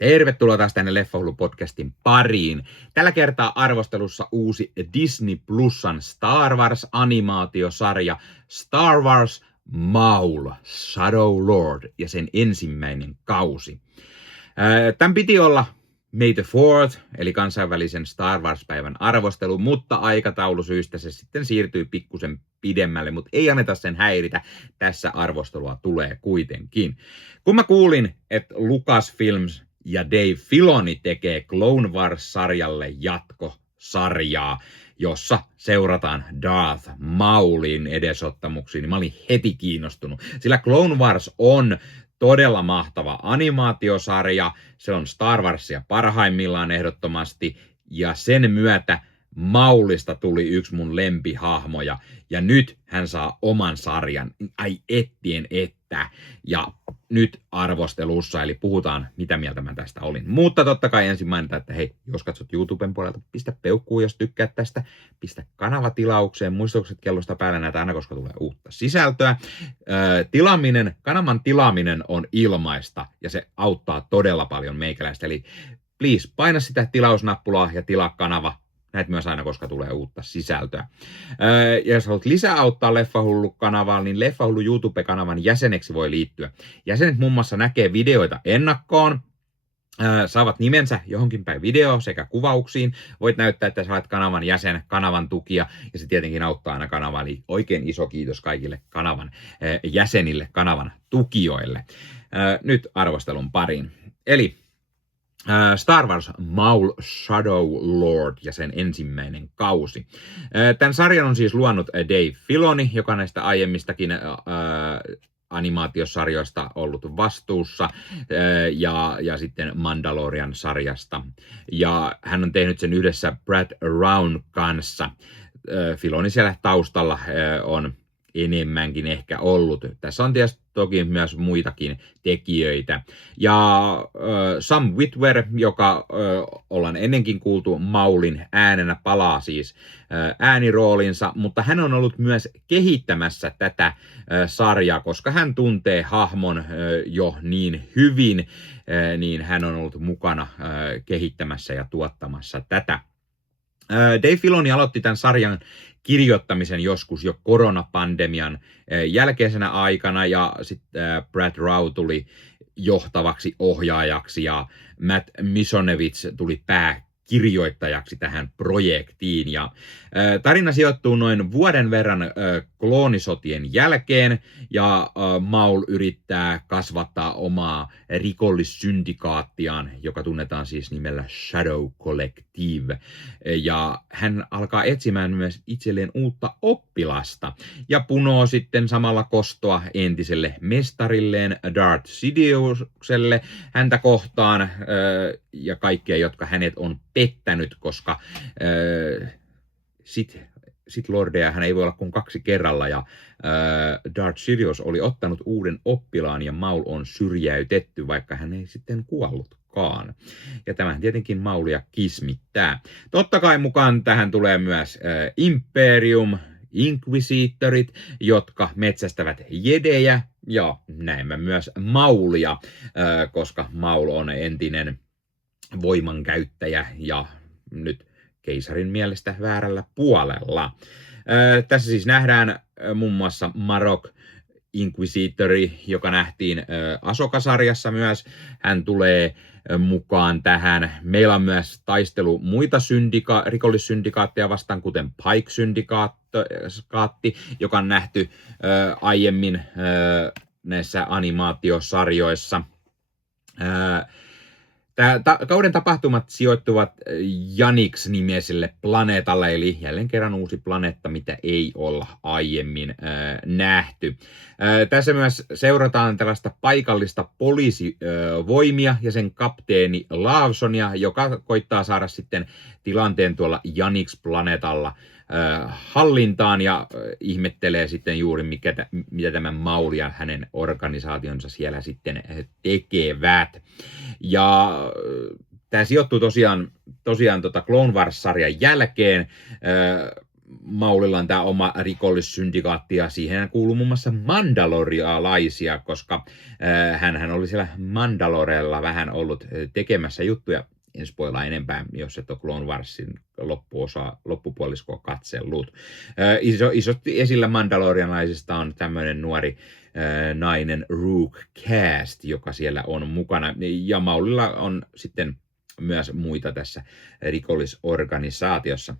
Tervetuloa taas tänne Leffahullu-podcastin pariin. Tällä kertaa arvostelussa uusi Disney Plusan Star Wars-animaatiosarja Star Wars Maul, Shadow Lord ja sen ensimmäinen kausi. Tämän piti olla May the 4th, eli kansainvälisen Star Wars-päivän arvostelu, mutta aikataulusyistä se sitten siirtyi pikkusen pidemmälle, mutta ei anneta sen häiritä. Tässä arvostelua tulee kuitenkin. Kun mä kuulin, että Lucasfilms ja Dave Filoni tekee Clone Wars-sarjalle jatkosarjaa, jossa seurataan Darth Maulin edesottamuksiin, niin mä olin heti kiinnostunut. Sillä Clone Wars on todella mahtava animaatiosarja, se on Star Warsia parhaimmillaan ehdottomasti, ja sen myötä Maulista tuli yksi mun lempihahmoja, ja nyt hän saa oman sarjan, ai ettien että, ja nyt arvostelussa, eli puhutaan, mitä mieltä mä tästä olin. Mutta totta kai ensin mainitaan, että hei, jos katsot YouTuben puolelta, pistä peukkuun, jos tykkäät tästä, pistä kanava tilaukseen, muistutukset kellosta päällä näitä aina, koska tulee uutta sisältöä. Kanavan tilaaminen on ilmaista, ja se auttaa todella paljon meikäläistä, eli please, paina sitä tilausnappulaa ja tilaa kanava. Näet myös aina, koska tulee uutta sisältöä. Ja jos haluat lisää auttaa Leffahullu-kanavaa, niin Leffahullu YouTube-kanavan jäseneksi voi liittyä. Jäsenet muun muassa näkee videoita ennakkoon, saavat nimensä johonkin päin video sekä kuvauksiin. Voit näyttää, että sä olet kanavan jäsen, kanavan tukija, ja se tietenkin auttaa aina kanavaa. Eli oikein iso kiitos kaikille kanavan jäsenille, kanavan tukijoille. Nyt arvostelun pariin. Eli Star Wars Maul, Shadow Lord ja sen ensimmäinen kausi. Tämän sarjan on siis luonut Dave Filoni, joka näistä aiemmistakin animaatiosarjoista ollut vastuussa, ja sitten Mandalorian-sarjasta. Ja hän on tehnyt sen yhdessä Brad Round kanssa. Filoni siellä taustalla on enemmänkin ehkä ollut. Tässä on tietysti toki myös muitakin tekijöitä. Ja Sam Witwer, joka ollaan ennenkin kuultu Maulin äänenä, palaa siis ääniroolinsa, mutta hän on ollut myös kehittämässä tätä sarjaa, koska hän tuntee hahmon jo niin hyvin, niin hän on ollut mukana kehittämässä ja tuottamassa tätä. Dave Filoni aloitti tämän sarjan kirjoittamisen joskus jo koronapandemian jälkeisenä aikana, ja sitten Brad Rau tuli johtavaksi ohjaajaksi ja Matt Misonevich tuli pääkirjoittajaksi tähän projektiin. Ja tarina sijoittuu noin vuoden verran kloonisotien jälkeen, ja Maul yrittää kasvattaa omaa rikollissyndikaattiaan, joka tunnetaan siis nimellä Shadow Collective. Ja hän alkaa etsimään myös itselleen uutta oppilasta, ja punoo sitten samalla kostoa entiselle mestarilleen Darth Sidiouselle häntä kohtaan, ja kaikkia, jotka hänet on pettänyt, koska sit lordeja hän ei voi olla kuin 2 kerralla, ja Darth Sidious oli ottanut uuden oppilaan, ja Maul on syrjäytetty, vaikka hän ei sitten kuollutkaan. Ja tämähän tietenkin Maulia kismittää. Totta kai mukaan tähän tulee myös Imperium, Inquisitorit, jotka metsästävät jedejä, ja näemme myös Maulia, koska Maul on entinen voimankäyttäjä, ja nyt keisarin mielestä väärällä puolella. Tässä siis nähdään muun muassa Marok Inquisitori, joka nähtiin Ahsoka-sarjassa myös. Hän tulee mukaan tähän. Meillä on myös taistelu muita rikollissyndikaatteja vastaan, kuten Pike-syndikaatti, joka on nähty aiemmin näissä animaatiosarjoissa. Kauden tapahtumat sijoittuvat Janix-nimiselle planeetalle, eli jälleen kerran uusi planeetta, mitä ei olla aiemmin nähty. Tässä myös seurataan tällaista paikallista poliisivoimia ja sen kapteeni Lawsonia, joka koittaa saada sitten tilanteen tuolla Janix-planeetalla hallintaan, ja ihmettelee sitten juuri, mitä tämä Maul ja hänen organisaationsa siellä sitten tekevät. Ja tämä sijoittuu tosiaan Clone Wars-sarjan jälkeen. Maulilla on tämä oma rikollissyndikaatti ja siihen kuuluu muun muassa mandalorialaisia, koska hän oli siellä Mandalorella vähän ollut tekemässä juttuja. En spoilaa enempää, jos et ole Clone Warsin loppupuoliskoa katsellut. Isosti esillä mandalorianaisista on tämmöinen nuori nainen Rook Cast, joka siellä on mukana. Ja Maulilla on sitten myös muita tässä rikollisorganisaatiossa.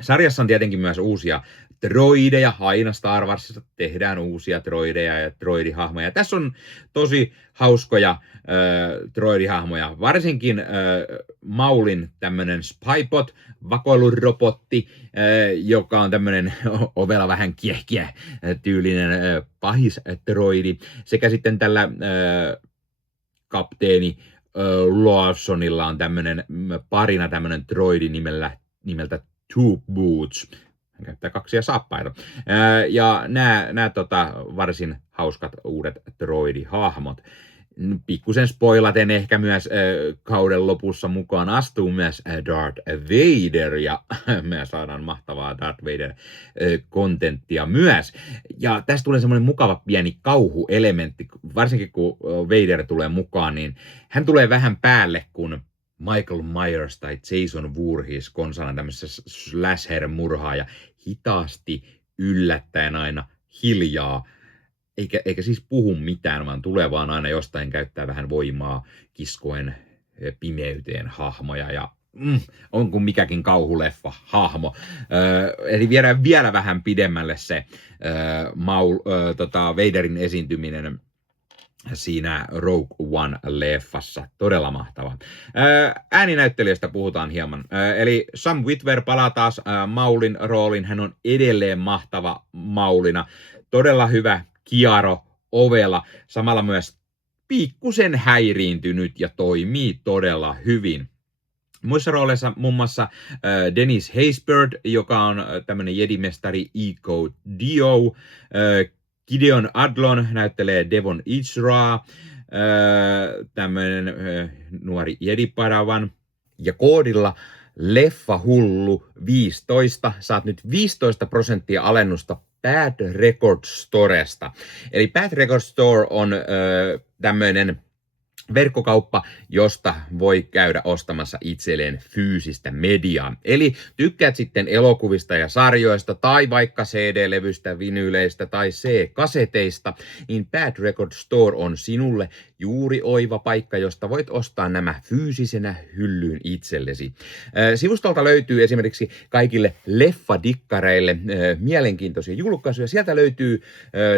Sarjassa on tietenkin myös uusia droideja. Aina Star Warsissa tehdään uusia droideja ja droidihahmoja. Tässä on tosi hauskoja droidihahmoja. Varsinkin Maulin tämmönen Spypot, vakoilurobotti, joka on tämmönen ovella vähän kiehkiä tyylinen pahis droidi. Sekä sitten tällä kapteeni Lawsonilla on parina tämmönen droidi nimeltä Two Boots. Hän käyttää 2 saappaita. Ja nämä varsin hauskat uudet droidihahmot. Pikkusen spoilaten ehkä myös kauden lopussa mukaan astuu myös Darth Vader ja me saadaan mahtavaa Darth Vader-kontenttia myös. Ja tästä tulee semmoinen mukava pieni kauhuelementti, varsinkin kun Vader tulee mukaan, niin hän tulee vähän päälle, kun Michael Myers tai Jason Voorhees konsana tämmöisessä slasher-murhaaja hitaasti yllättäen aina hiljaa, eikä siis puhu mitään, vaan tulee vaan aina jostain käyttää vähän voimaa kiskoen pimeyteen hahmoja ja on kuin mikäkin kauhuleffa hahmo. Eli viedään vielä vähän pidemmälle se Vaderin esiintyminen siinä Rogue One-leffassa. Todella mahtava. Ääninäyttelijöistä puhutaan hieman. Eli Sam Witwer palaa taas Maulin roolin. Hän on edelleen mahtava Maulina. Todella hyvä Kiaro ovella. Samalla myös pikkusen häiriintynyt ja toimii todella hyvin. Muissa rooleissa muun muassa Dennis Haysbert, joka on tämmöinen jedimestari Eco Dio. Gideon Adlon näyttelee Devon Ichraa, tämmöinen nuori jedipadawan. Ja koodilla Leffahullu 15 saat nyt 15% alennusta Bad Record Storesta. Eli Bad Record Store on tämmöinen verkkokauppa, josta voi käydä ostamassa itselleen fyysistä mediaa. Eli tykkäät sitten elokuvista ja sarjoista tai vaikka CD-levystä, vinyyleistä tai C-kaseteista, niin Bad Record Store on sinulle juuri oiva paikka, josta voit ostaa nämä fyysisenä hyllyyn itsellesi. Sivustolta löytyy esimerkiksi kaikille leffadikkareille mielenkiintoisia julkaisuja. Sieltä löytyy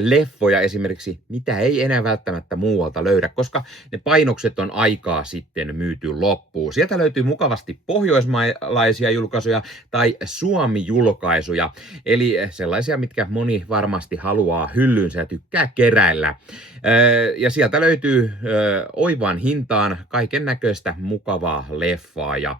leffoja esimerkiksi, mitä ei enää välttämättä muualta löydä, koska ne painokset on aikaa sitten myyty loppuun. Sieltä löytyy mukavasti pohjoismaalaisia julkaisuja tai Suomi-julkaisuja, eli sellaisia, mitkä moni varmasti haluaa hyllyynsä ja tykkää keräillä. Ja sieltä löytyy oivaan hintaan kaiken näköistä mukavaa leffaa ja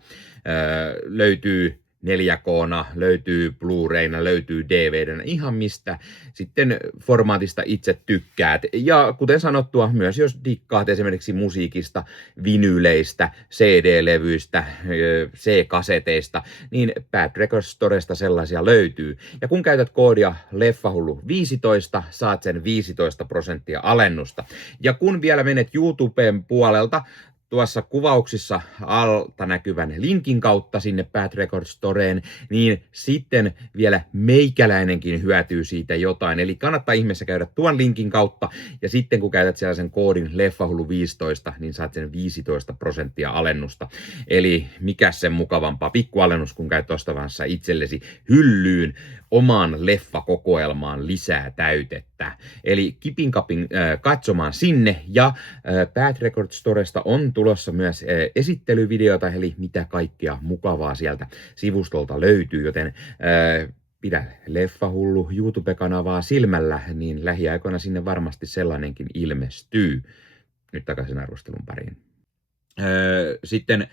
löytyy 4K:na, löytyy Blu-rayna, löytyy DVDnä, ihan mistä sitten formaatista itse tykkäät. Ja kuten sanottua, myös jos dikkaat esimerkiksi musiikista, vinyleistä, CD-levyistä, C-kaseteista, niin Bad Record Storesta sellaisia löytyy. Ja kun käytät koodia Leffahullu15, saat sen 15% alennusta. Ja kun vielä menet YouTuben puolelta, tuossa kuvauksissa alta näkyvän linkin kautta sinne Bad Record Storeen, niin sitten vielä meikäläinenkin hyötyy siitä jotain. Eli kannattaa ihmeessä käydä tuon linkin kautta, ja sitten kun käytät siellä sen koodin Leffahullu15, niin saat sen 15% alennusta. Eli mikä sen mukavampaa pikkualennus, kun käyt ostavassa itsellesi hyllyyn omaan leffakokoelmaan lisää täytettä. Eli kipin kapin katsomaan sinne, ja Bad Record Storesta on tulossa myös esittelyvideota, eli mitä kaikkea mukavaa sieltä sivustolta löytyy, joten pidä Leffahullu YouTube-kanavaa silmällä, niin lähiaikoina sinne varmasti sellainenkin ilmestyy. Nyt takaisin arvostelun pariin. Sitten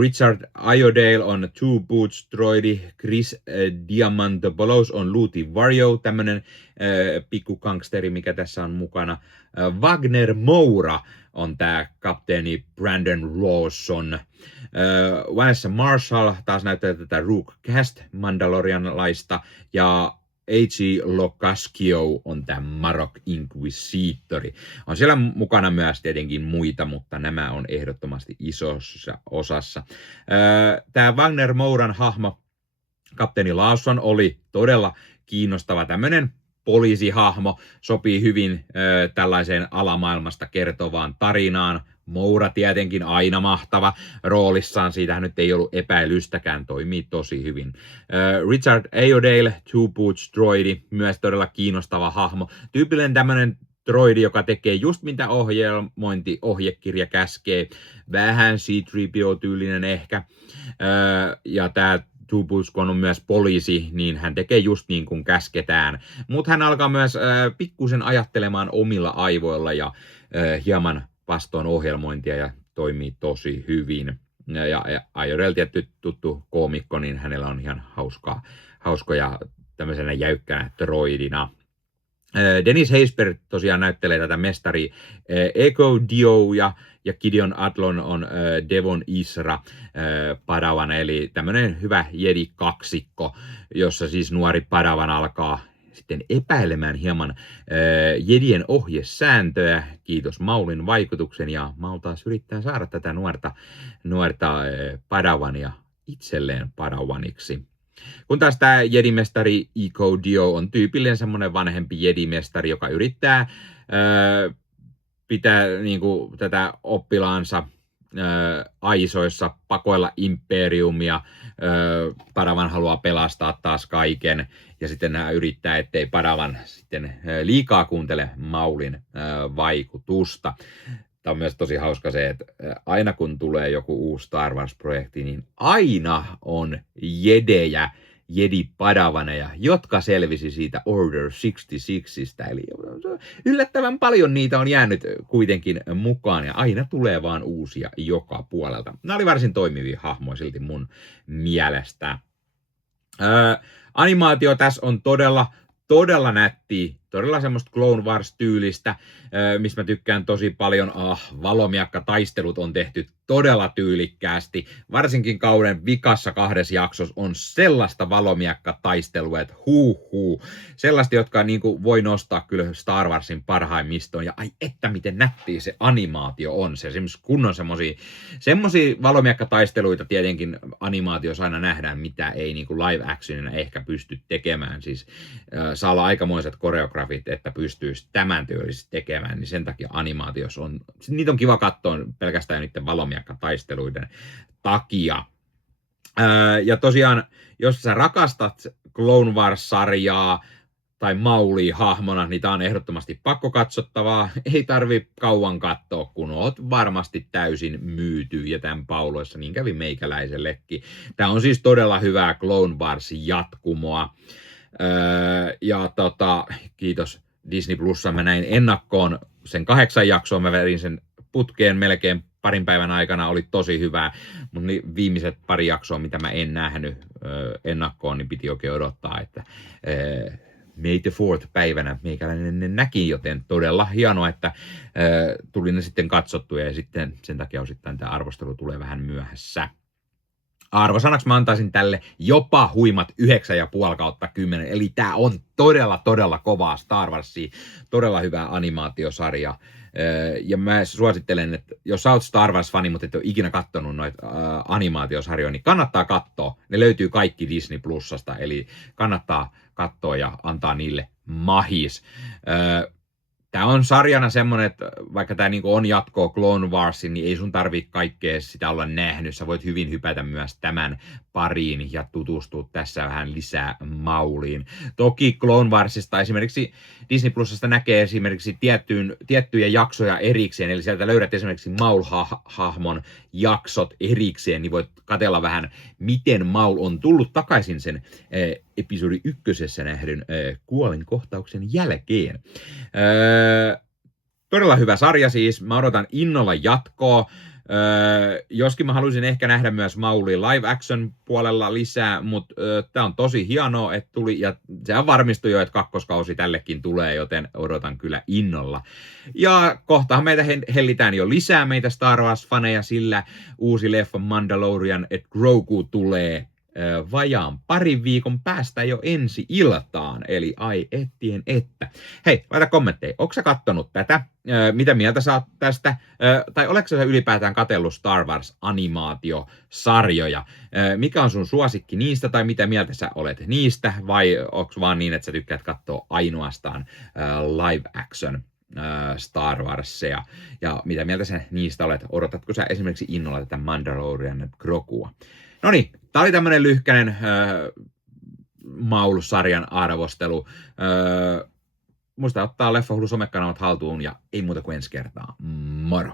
Richard Iredale on Two Boots droidi, Chris Diamantopoulos on Luti Vario, tämmönen pikkukangsteri, mikä tässä on mukana. Wagner Moura on tää kapteeni Brandon Rawson. Vanessa Marshall taas näyttää tätä Rook Cast Mandalorianlaista, ja A.G. Locascio on tämä Marok Inquisitori. On siellä mukana myös tietenkin muita, mutta nämä on ehdottomasti isossa osassa. Tämä Wagner Mouran hahmo, kapteeni Lawson, oli todella kiinnostava tämmöinen poliisihahmo, sopii hyvin tällaiseen alamaailmasta kertovaan tarinaan. Moura tietenkin aina mahtava roolissaan, siitähän nyt ei ollut epäilystäkään, toimii tosi hyvin. Richard Iredale, Two Boots droidi, myös todella kiinnostava hahmo. Tyypillinen tämmönen droidi, joka tekee just mitä ohjekirja käskee, vähän C-3PO-tyylinen ehkä. Ja tää Two Boots, kun on myös poliisi, niin hän tekee just niin kuin käsketään. Mutta hän alkaa myös pikkusen ajattelemaan omilla aivoilla ja hieman vastoin ohjelmointia ja toimii tosi hyvin. Ja Iredale tietty tuttu koomikko, niin hänellä on ihan hauskoja tämmöisenä jäykkänä droidina. Dennis Haysbert tosiaan näyttelee tätä mestari Echo Dio ja Gideon Adlon on Devon Isra Padawan, eli tämmöinen hyvä Jedi-kaksikko, jossa siis nuori Padawan alkaa sitten epäilemään hieman Jedien ohjesääntöä, kiitos Maulin vaikutuksen, ja Maul taas yrittää saada tätä nuorta Padawania itselleen Padawaniksi. Kun taas tämä Jedimestari Echo Dio on tyypillinen semmoinen vanhempi Jedimestari, joka yrittää pitää niinku tätä oppilaansa aisoissa, pakoilla imperiumia. Padawan haluaa pelastaa taas kaiken, ja sitten nämä yrittää, ettei Padawan sitten liikaa kuuntele Maulin vaikutusta. Tämä on myös tosi hauska se, että aina kun tulee joku uusi Star Wars-projekti, niin aina on jedejä, Jedi-padavaneja, jotka selvisi siitä Order 66stä. Eli yllättävän paljon niitä on jäänyt kuitenkin mukaan, ja aina tulee vaan uusia joka puolelta. Nämä oli varsin toimivia hahmoja silti mun mielestä. Animaatio tässä on todella nättiä, todella semmoista Clone Wars-tyylistä, mistä mä tykkään tosi paljon. Valomiakka-taistelut on tehty todella tyylikkäästi. Varsinkin kauden vikassa 2 jaksossa on sellaista valomiakka-taistelua, että sellaista, jotka niinku voi nostaa kyllä Star Warsin parhaimmistoon. Ja ai että miten nättiä se animaatio on. Se kun on semmosia valomiakka-taisteluita tietenkin animaatiossa aina nähdään, mitä ei niinku live actionina ehkä pysty tekemään. Siis saa olla aikamoiset koreografit, että pystyisi tämän tyylisesti tekemään, niin sen takia animaatiossa on, niitä on kiva katsoa pelkästään niiden valomiakka-taisteluiden takia. Ja tosiaan, jos sä rakastat Clone Wars-sarjaa tai Maulia hahmona, niin tää on ehdottomasti pakkokatsottavaa. Ei tarvi kauan katsoa, kun oot varmasti täysin myyty, ja tämän pauloissa niin kävi meikäläisellekin. Tää on siis todella hyvää Clone Wars-jatkumoa. Ja kiitos Disney Plussa, mä näin ennakkoon sen 8 jaksoa, mä vedin sen putkeen melkein parin päivän aikana, oli tosi hyvää, mutta viimeiset pari jaksoa, mitä mä en nähnyt ennakkoon, niin piti oikein odottaa, että May the 4th päivänä meikäläinen näki, joten todella hienoa, että tuli ne sitten katsottua, ja sitten sen takia osittain tämä arvostelu tulee vähän myöhässä. Arvosanaksi mä antaisin tälle jopa huimat 9,5/10, eli tää on todella kovaa Star Warsia, todella hyvä animaatiosarja. Ja mä suosittelen, että jos sä oot Star Wars-fani, mutta et ole ikinä katsonut noita animaatiosarjoja, niin kannattaa katsoa. Ne löytyy kaikki Disney Plusasta, eli kannattaa katsoa ja antaa niille mahis. Tämä on sarjana semmoinen, että vaikka tämä niinku on jatkoa Clone Warsin, niin ei sun tarvitse kaikkea sitä olla nähnyt. Sä voit hyvin hypätä myös tämän pariin ja tutustua tässä vähän lisää Mauliin. Toki Clone Warsista esimerkiksi Disney Plusasta näkee esimerkiksi tiettyjä jaksoja erikseen, eli sieltä löydät esimerkiksi Maul-hahmon jaksot erikseen, niin voit katsella vähän, miten Maul on tullut takaisin sen episodi 1 nähdyn kuolinkohtauksen jälkeen. Todella hyvä sarja siis. Mä odotan innolla jatkoa. Joskin mä haluaisin ehkä nähdä myös Mauli live action puolella lisää, mutta tää on tosi hienoa, että tuli, ja sehän varmistui jo, että kakkoskausi tällekin tulee, joten odotan kyllä innolla. Ja kohtahan meitä hellitään jo lisää meitä Star Wars-faneja, sillä uusi leffa Mandalorian, että Grogu tulee vajaan parin viikon päästä jo ensi iltaan, eli ai ettien että. Hei, laita kommentteja, onko sä kattonut tätä? Mitä mieltä sä oot tästä? Tai oletko sä ylipäätään katsellut Star Wars-animaatiosarjoja? Mikä on sun suosikki niistä, tai mitä mieltä sä olet niistä? Vai onko vaan niin, että sä tykkäät katsoa ainoastaan live action Star Warsia? Ja mitä mieltä sä niistä olet? Odotatko sä esimerkiksi innolla tätä Mandalorian Grogua? No niin, tää oli tämmönen lyhkänen Maul-sarjan arvostelu. Muista ottaa Leffahullu somekanavat haltuun ja ei muuta kuin ensi kertaa. Moro!